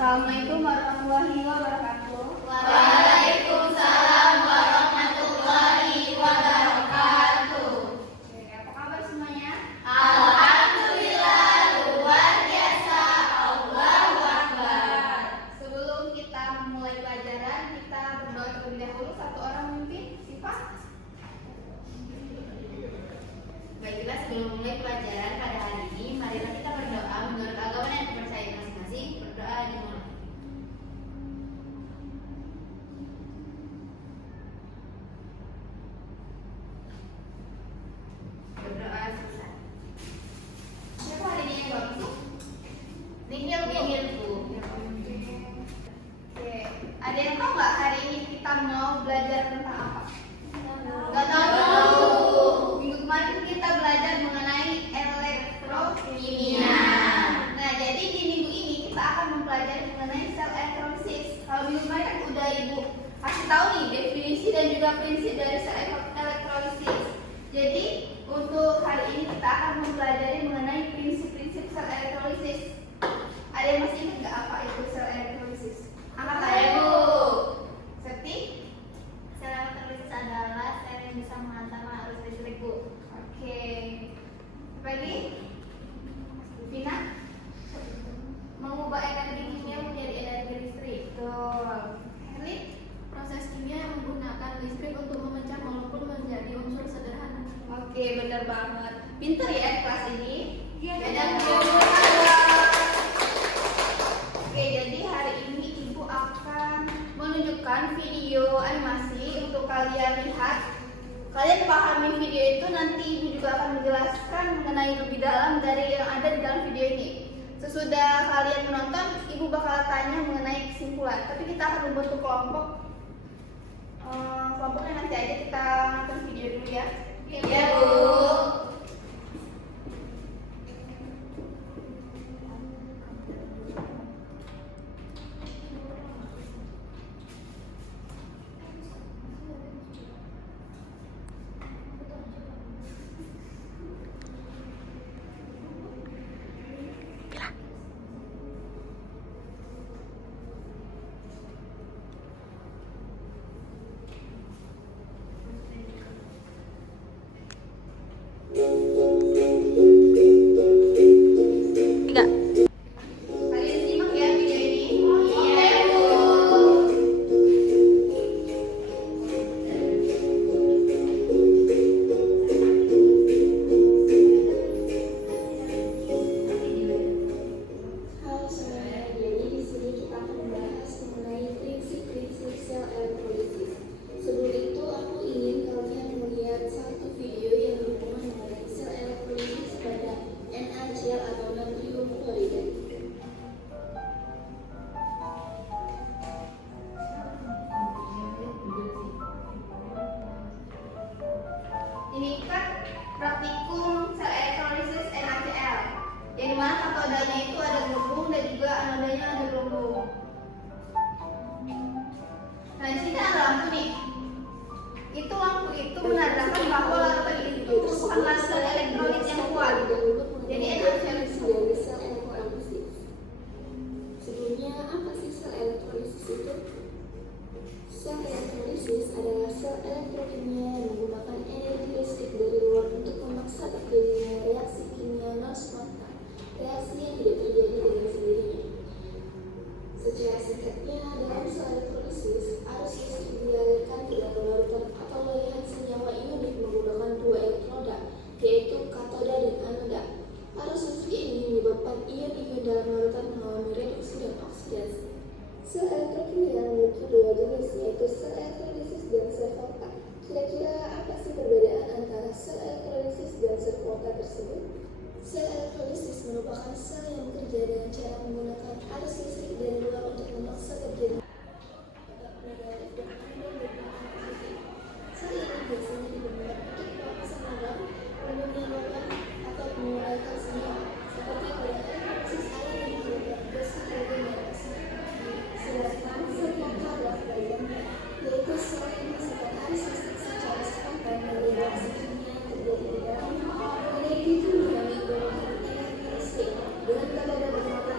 Assalamualaikum warahmatullahi wabarakatuh. Waalaikumsalam warahmatullahi wabarakatuh. Oke, apa kabar semuanya? Alhamdulillah, luar biasa. Allahu Akbar. Sebelum kita memulai pelajaran, kita berdoa terlebih dahulu. Satu orang memimpin, Sifat. Baiklah, sebelum memulai pelajaran pada hari ini, marilah kita berdoa menurut agama yang dipercayai masing-masing. Berdoa dimulai. Berdoa selesai. Siapa hari ini yang bagus? Nihil-nihilku. Oke, ada yang tahu nggak hari ini kita mau belajar tentang apa? Gak tahu. Minggu kemarin kita belajar mengenai elektrokimia. Nah, jadi di minggu ini kita akan mempelajari mengenai sel elektrolisis. Kalau minggu kemarin kan udah Ibu kasih tahu nih definisi dan juga prinsip dari sel elektrolisis. Jadi untuk hari ini kita akan mempelajari mengenai prinsip-prinsip sel elektrolisis. Ada yang masih ingat nggak apa itu sel elektrolisis? Angkat tangan. Ibu. Septi? Sel elektrolisis adalah sel yang bisa menghantar arus listrik, Bu. Oke. Apa lagi? Vina? Mengubah energi kimia menjadi energi listrik. Betul. Herli? Proses kimia yang menggunakan listrik untuk memecah molekul menjadi unsur sederhana. Oke, benar banget. Pinter ya di kelas ini? Iya, Dan benar. Oke, jadi hari ini Ibu akan menunjukkan video animasi untuk kalian lihat. Kalian pahami video itu, nanti Ibu juga akan menjelaskan mengenai lebih dalam dari yang ada di dalam video ini. Sesudah kalian menonton, Ibu bakal tanya mengenai kesimpulan. Tapi kita akan membentuk kelompok. Kelompoknya nanti aja kita nonton video dulu ya. Iya, Bu. Kalian simak ya video ini. Iya, Bu. Halo semuanya, jadi di sini kita akan membahas mengenai prinsip-prinsip sel elektrolisis. Sebelum itu, aku ingin kalian melihat satu video yang berhubungan mengenai sel elektrolisis pada NaCl atau natrium klorida. Ini kan praktikum sel elektrolisis NaCl, yang dimana katodanya itu ada gelembung dan juga anodanya ada gelembung. Nah, di sini ada lampu nih. Itu lampu itu menandakan bahwa larutan itu merupakan larutan elektrolit yang kuat. Jadi NaCl itu. dari sel elektrolisis. Sebelumnya, apa sih sel elektrolisis itu? Sel elektrolisis adalah sel elektrokimia yang menggunakan energi listrik dari luar untuk memaksa terjadinya reaksi kimia non spontan, reaksi yang tidak terjadi dengan sendirinya. Secara singkatnya, dalam sel elektrolisis, arus listrik dialirkan ke dalam larutan atau layanan senyawa ionik menggunakan dua elektroda, yaitu katoda dan anoda. Arus listrik ini menyebabkan ion-ion dalam larutan mengalami reduksi dan oksidasi. Sel elektrokimia memiliki dua jenis, yaitu sel elektrolisis dan sel volta. Kira-kira apa sih perbedaan antara sel elektrolisis dan sel volta tersebut? Sel elektrolisis merupakan sel yang bekerja dengan cara menggunakan arus listrik dari luar untuk memaksa terjadi. Sel ini biasanya digunakan untuk pelapisan logam, pelindungan logam, atau menguraikan senyawa, seperti pada elektrolisis air yang menggunakan besi hidrogen dan oksigen. Sedangkan sel volta adalah kebalikannya, yaitu sel yang menghasilkan arus listrik secara spontan dari reaksi kimia yang terjadi di dalamnya. Energi itu mengalami golongan energi listrik dengan kadar bermata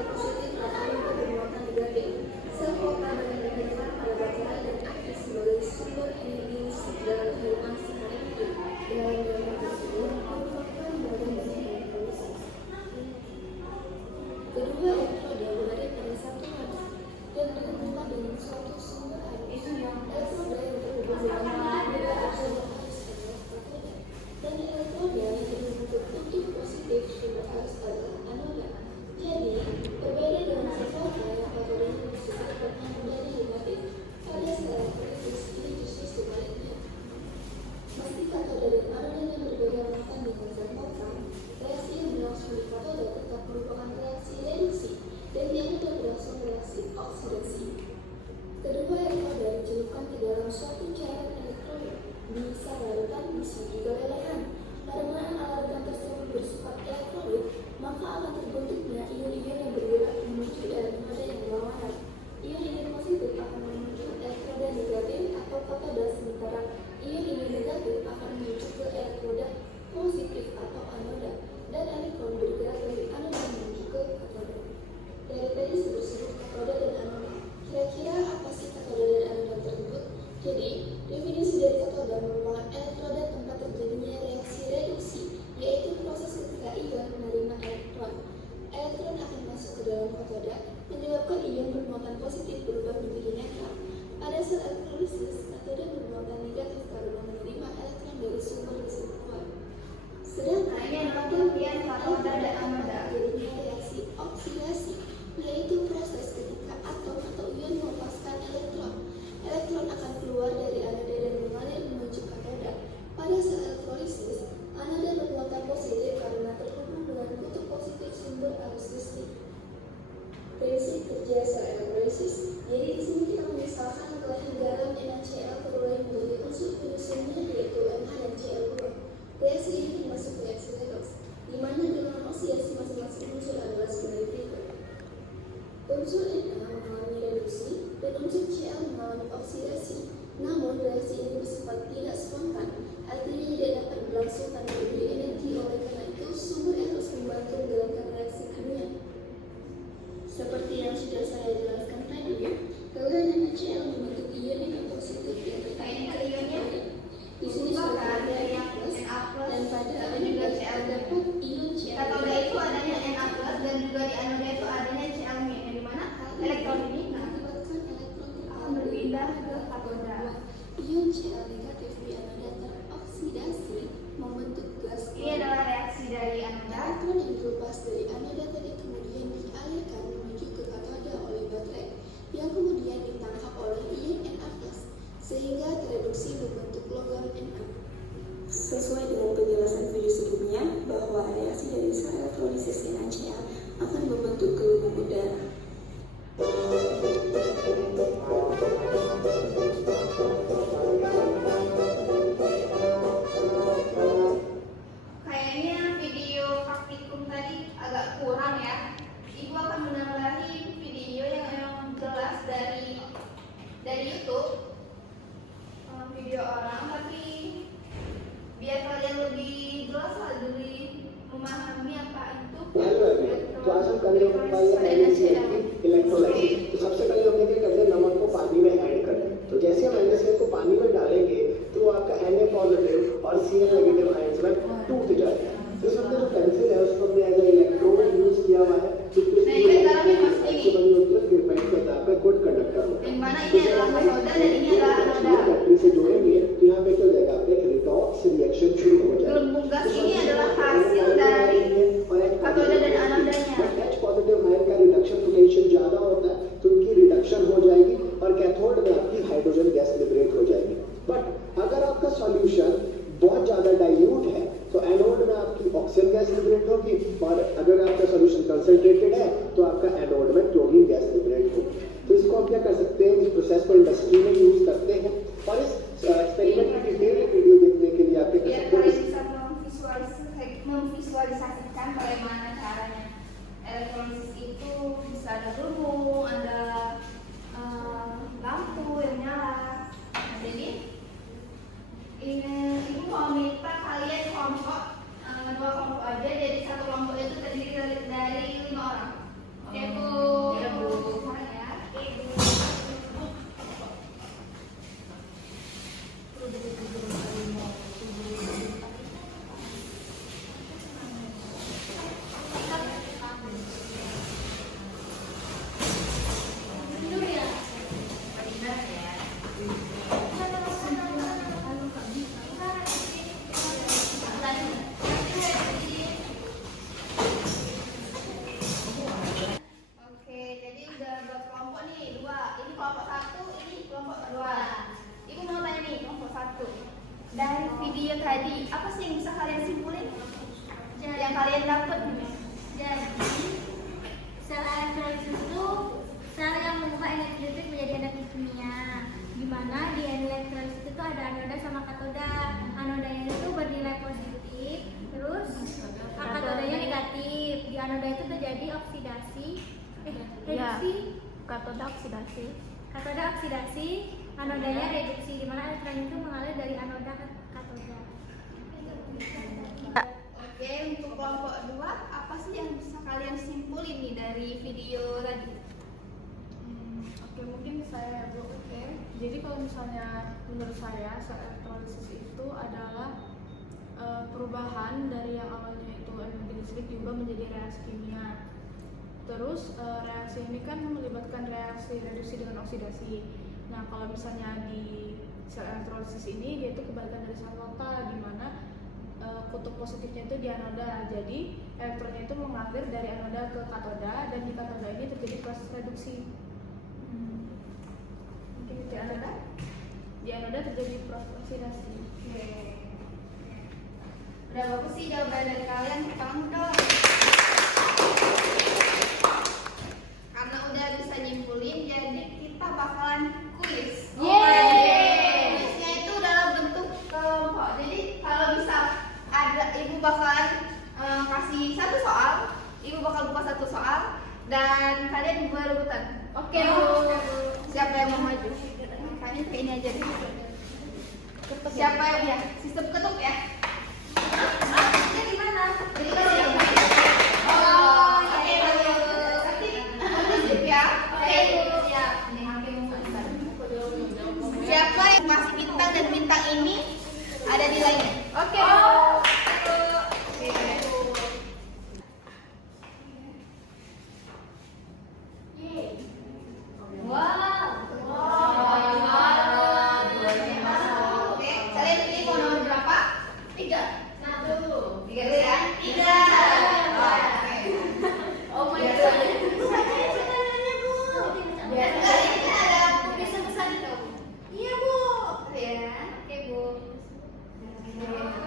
oksidasi. Kedua enkoder dicelupkan ke dalam suatu cairan elektrolit, bisa larutan, bisa juga lelehan. Karena larutan tersebut bersifat elektrolit, maka akan terbentuknya ion-ion yang bergerak menuju elektroda yang berlawanan. Ion-ion positif akan menuju elektroda negatif atau katoda, sementara ion-ion negatif akan menuju ke elektroda positif atau anoda, dan elektron bergerak dari anoda menuju ke katoda. Dari tadi disebut katoda dan anoda. Kira-kira apa sih katoda dan anoda tersebut? Jadi, definisi dari katoda merupakan elektroda tempat terjadinya reaksi reduksi, yaitu proses ketika ion menerima elektron. Elektron akan masuk ke dalam katoda, menyebabkan ion bermuatan positif berubah menjadi netral. Pada sel elektrolisis, katoda bermuatan negatif karena menerima elektron dari sumber listrik keluar. Sedangkan Ini adalah pada pengertian katoda dan anoda. terjadinya reaksi oksidasi, yaitu proses ketika atom atau ion melepaskan elektron. Elektron akan keluar dari anoda dan mengalir menuju katoda. Pada sel elektrolisis, anoda bermuatan positif karena terhubung dengan kutub positif sumber arus listrik. Prinsip kerja sel elektrolisis. Jadi di sini kita memisahkan kelahiran garam NaCl terulai menjadi unsur penyusunnya yaitu NH dan Cl2. Reaksi ini termasuk reaksi redoks, di mana dengan oksidasi masing-masing unsur adalah sebagai berikut. Unsur Na mengalami reduksi dan unsur Cl mengalami oksidasi. Namun reaksi ini bersifat tidak spontan, artinya tidak dapat berlangsung tanpa diberi energi. Oleh karena itu, sumber harus membantu menjalankan reaksi kimia. Seperti yang sudah saya jelaskan tadi, kelainan NaCl membentuk ion yang positif yang terkait Nah, ini ionnya di sini berubah sudah kan ada dari yang plus Na plus dan pada dan juga Cl. terdapat ion Cl. Katoda itu adanya Na plus dan juga di anoda itu adanya Cl-, yang dimana elektron ini mengakibatkan elektron akan berpindah ke katoda. Ion Cl negatif di anoda teroksidasi membentuk gas. Ini adalah reaksi dari anoda. Elektron yang dilepas dari anoda tadi kemudian dialirkan menuju ke katoda oleh baterai, yang kemudian ditangkap oleh ion Na+, sehingga tereduksi membentuk logam Na. Sesuai dengan penjelasan video sebelumnya, bahwa reaksi dari sel elektrolisis NaCl akan membentuk gelembung udara. Kayaknya video praktikum tadi agak kurang ya. Ibu akan menambahi video yang memang jelas dari YouTube, video orang, tapi biar kalian lebih jelas lah, lebih memahami apa itu hello everyone, तो आज हम करने वाले NaCl की इलेक्ट्रोलाइसिस। तो सबसे पहले हम क्या करते हैं, नमक को पानी में ऐड करते हैं। तो जैसे हम NaCl को पानी में डालेंगे तो आपका Na पॉजिटिव और Cl नेगेटिव आयंस में टूट जाएगा। तो इसमें जो पेंसिल है उसको हमने एज इलेक्ट्रोड यूज किया हुआ है, जो कि नहीं, मैं जरा भी मस्त नहीं। बनी होती है ग्रेफाइट के तार पे गुड कंडक्टर होता है। yang mana ini adalah katoda dan ini adalah anoda. Battery से जोड़ेंगे तो यहाँ पे क्या हो जाएगा, आपका रिडॉक्स रिएक्शन शुरू हो जाएगा। Gelembung gas ini adalah hasil dari katoda dan anodanya. H positive ion का रिडक्शन पोटेंशियल ज्यादा होता है तो उनकी रिडक्शन हो जाएगी और कैथोड में आपकी हाइड्रोजन गैस लिबरेट हो जाएगी। बट अगर आपका सॉल्यूशन बहुत ज्यादा डाइल्यूट है तो एनोड में आपकी ऑक्सीजन गैस लिबरेट होगी, और अगर आपका सॉल्यूशन कंसंट्रेटेड है तो आपका एनोड में क्लोरीन गैस लिबरेट होगी। तो इसको हम क्या कर सकते हैं, इस प्रोसेस को इंडस्ट्री में यूज करते हैं, और इस एक्सपेरिमेंट की डिटेल वीडियो देखने के लिए आप क्या कर Biar सकते kalian हैं। bisa memvisualisasikan bagaimana caranya elektrolisis itu. Bisa ada gelembung, ada lampu yang nyala. Nah, jadi ibu mau minta kalian kelompok, dua kelompok aja. Jadi satu kelompok itu terdiri dari 5 orang. Oke bu, ya bu, ya. Oke, jadi udah buat kelompok nih, 2. Ini kelompok 1, ini kelompok 2. Ibu mau tanya nih, kelompok 1. Dari video tadi, apa sih yang bisa kalian simpulin? Yang kalian dapat nih? Jadi, sel elektrolisis itu sel yang mengubah elektrokimia, di mana di elektrolisis itu ada anoda sama katoda. Anodanya itu bernilai positif, terus katodanya negatif. Di anoda itu terjadi oksidasi, reduksi. Katoda oksidasi. Katoda oksidasi, anodanya reduksi, di mana elektron itu mengalir dari anoda ke katoda. Oke, untuk kelompok 2, apa sih yang bisa kalian simpulin nih dari video tadi? Oke, mungkin saya Bu. Oke. Jadi kalau misalnya menurut saya sel elektrolisis itu adalah perubahan dari yang awalnya itu energi listrik diubah menjadi reaksi kimia. Terus reaksi ini kan melibatkan reaksi reduksi dengan oksidasi. Nah, kalau misalnya di sel elektrolisis ini dia itu kebalikan dari sel total, di mana kutub positifnya itu di anoda. Jadi elektronnya itu mengalir dari anoda ke katoda, dan di katoda ini terjadi proses reduksi. Mungkin di anoda? Di anoda terjadi proses oksidasi. Oke. Udah bagus sih jawaban dari kalian, tolong dong. Karena udah bisa nyimpulin, jadi kita bakalan kuis. Kuisnya itu dalam bentuk kelompok. Jadi kalau misal ada ibu bakalan kasih satu soal, ibu bakal buka satu soal, dan kalian berebutan. Oke Bu. Siapa yang mau maju? Kalian kayak ini aja deh. Siapa yang ya? Sistem ketuk ya. Ini gimana? Jadi kalau yang oh, oke bagus. Nanti sip ya. Oke, siap. Nih hakim besar. Siapa yang masih bintang dan bintang ini ada nilainya? Oke. Oke, kalian pilih mau nomor berapa? 3. 1. 3 dulu ya. 3. Oke. Oh my god. Biasa ini ada bisa pesan itu. Iya, Bu. Ya. Oke, Bu. 1.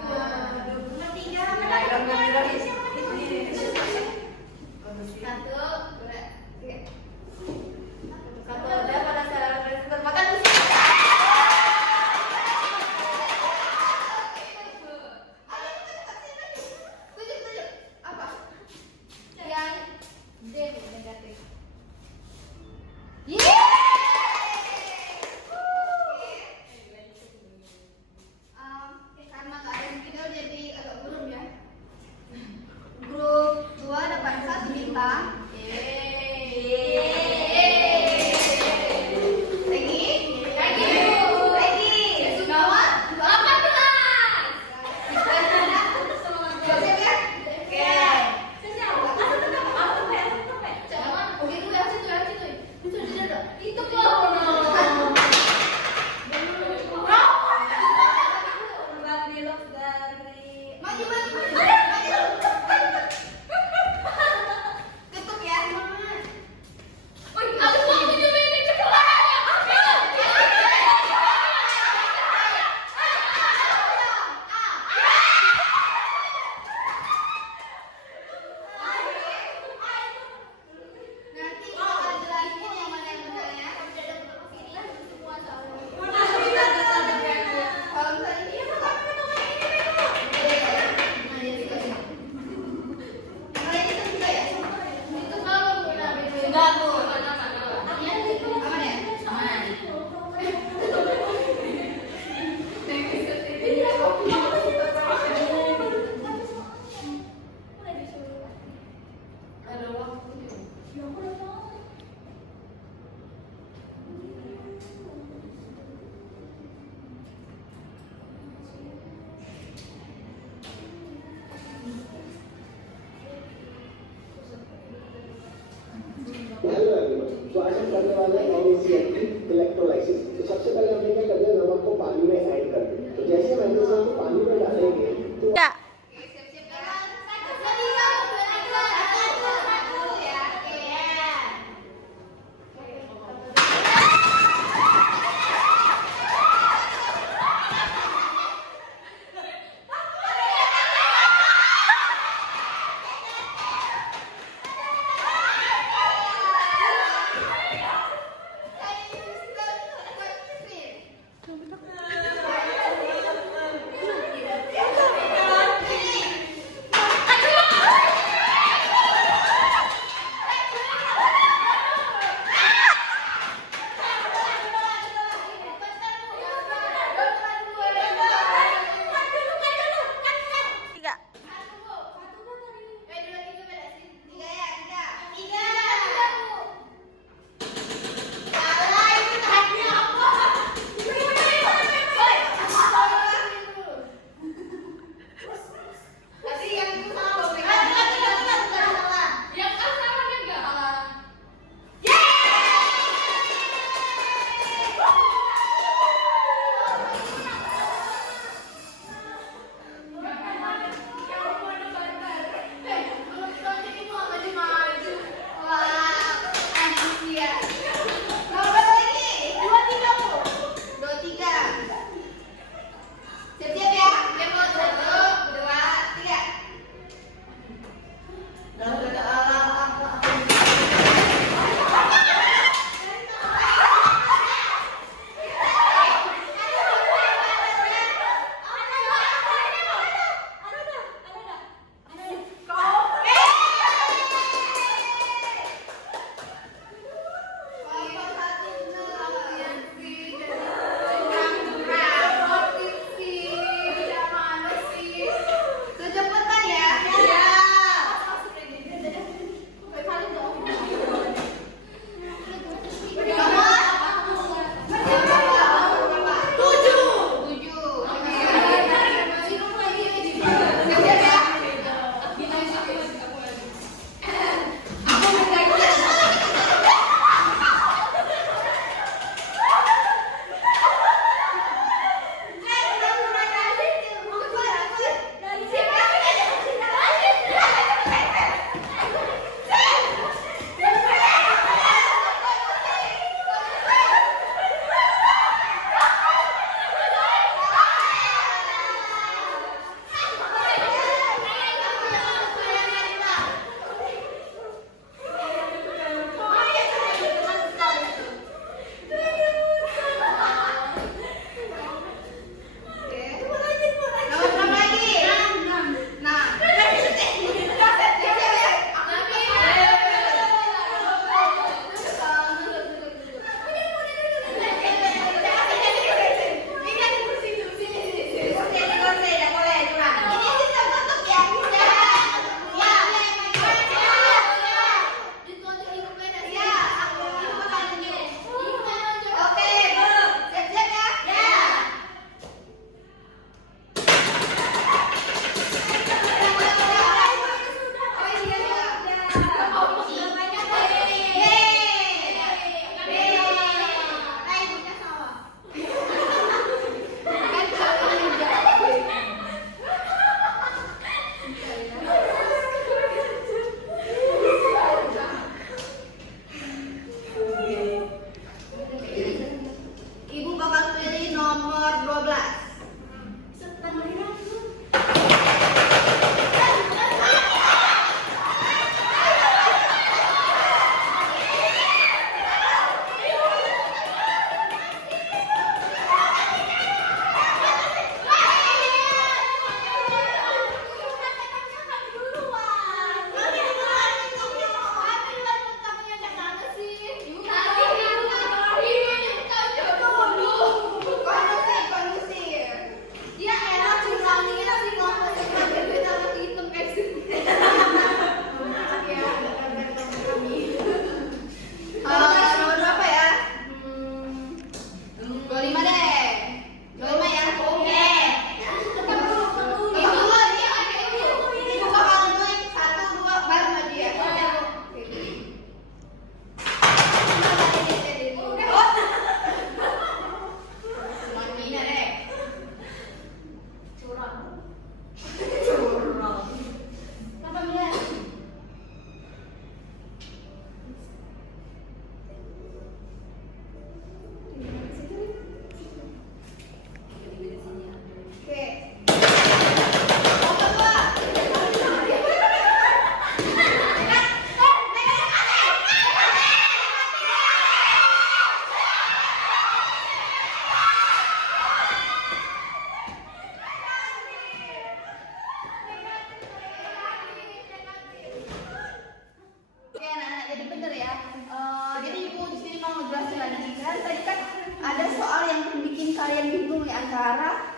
Dan tadi kan ada soal yang bikin kalian bingung nih antara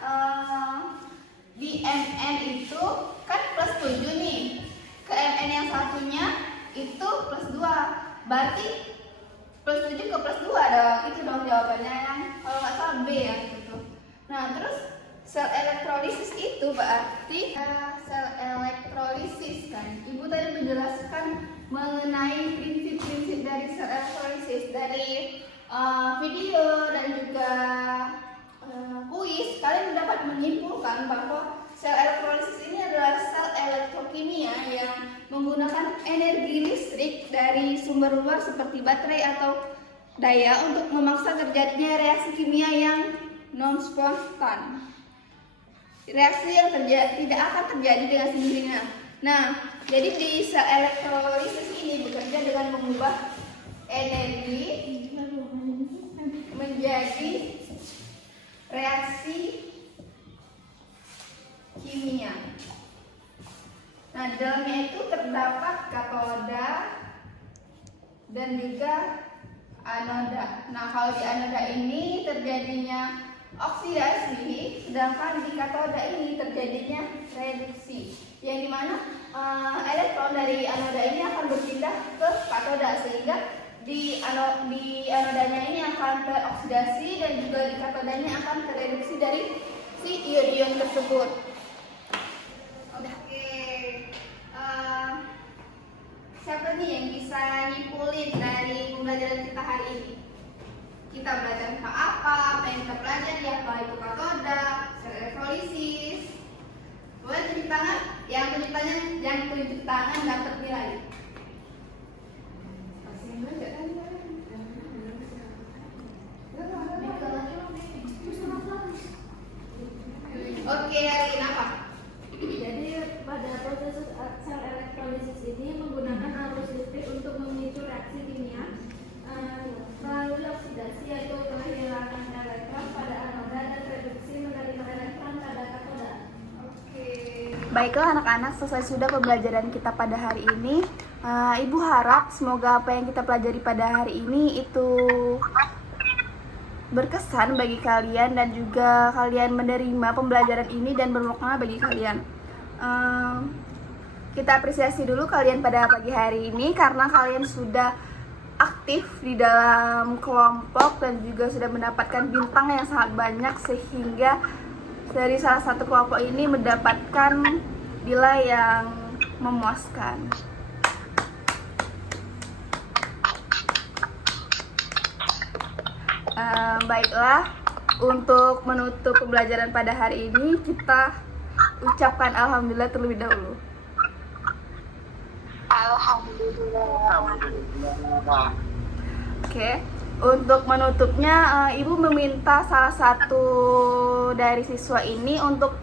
di MN itu kan plus 7 nih, ke MN yang satunya itu plus 2, berarti plus 7 ke plus 2 dong, itu dong jawabannya yang kalau nggak salah B ya gitu. Nah terus sel elektrolisis itu berarti sel elektrolisis kan, ibu tadi menjelaskan mengenai prinsip-prinsip dari sel elektrolisis dari video dan juga kuis. Kalian dapat menyimpulkan bahwa sel elektrolisis ini adalah sel elektrokimia yang menggunakan energi listrik dari sumber luar seperti baterai atau daya untuk memaksa terjadinya reaksi kimia yang non spontan. Reaksi yang tidak akan terjadi dengan sendirinya. Nah, jadi di sel elektrolisis ini bekerja dengan mengubah energi menjadi reaksi kimia. Nah, di dalamnya itu terdapat katoda dan juga anoda. Nah, kalau di anoda ini terjadinya oksidasi, sedangkan di katoda ini terjadinya reduksi. Yang dimana elektron dari anoda ini akan berpindah ke katoda, sehingga di anodanya ini akan teroksidasi dan juga di katodanya akan tereduksi dari si ion-ion tersebut. Oke, siapa nih yang bisa nyimpulin dari pembelajaran kita hari ini? Kita belajar tentang apa yang kita pelajari, apa itu katoda, sel elektrolisis. Boleh tunjuk tangan? Yang tunjuk tangan dapat nilai. Oke, hari ini apa? Jadi pada proses sel elektrolisis ini menggunakan arus listrik untuk memicu reaksi kimia melalui oksidasi, yaitu kehilangan elektron pada anoda dan reduksi menerima elektron pada katoda. Oke. Baiklah anak-anak, selesai sudah pembelajaran kita pada hari ini. Ibu harap semoga apa yang kita pelajari pada hari ini itu berkesan bagi kalian dan juga kalian menerima pembelajaran ini dan bermakna bagi kalian. Kita apresiasi dulu kalian pada pagi hari ini karena kalian sudah aktif di dalam kelompok dan juga sudah mendapatkan bintang yang sangat banyak, sehingga dari salah satu kelompok ini mendapatkan nilai yang memuaskan. Baiklah, untuk menutup pembelajaran pada hari ini kita ucapkan alhamdulillah terlebih dahulu. Alhamdulillah. Oke, untuk menutupnya ibu meminta salah satu dari siswa ini untuk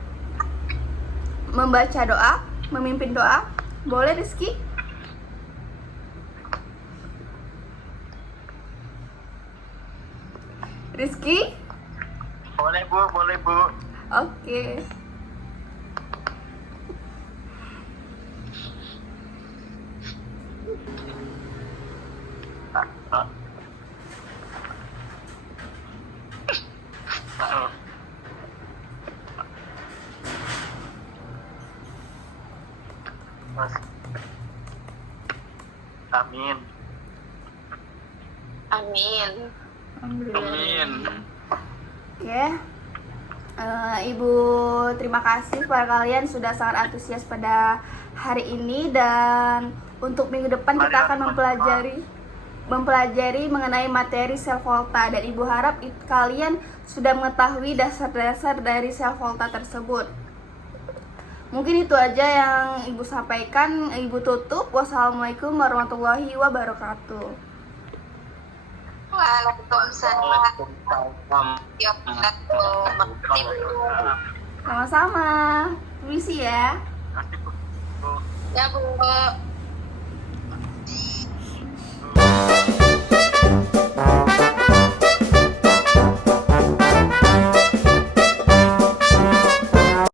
membaca doa, memimpin doa. Boleh Rizky? Rizky? Boleh Bu. Oke. Amin. Alhamdulillah. Oke. Ibu terima kasih kepada kalian sudah sangat antusias pada hari ini, dan untuk minggu depan kita akan mempelajari mengenai materi sel volta, dan ibu harap kalian sudah mengetahui dasar-dasar dari sel volta tersebut. Mungkin itu aja yang ibu sampaikan. Ibu tutup. Wassalamualaikum warahmatullahi wabarakatuh. Waalaikumsalam. Sama-sama. Permisi ya. Terima kasih Bu. Ya Bu.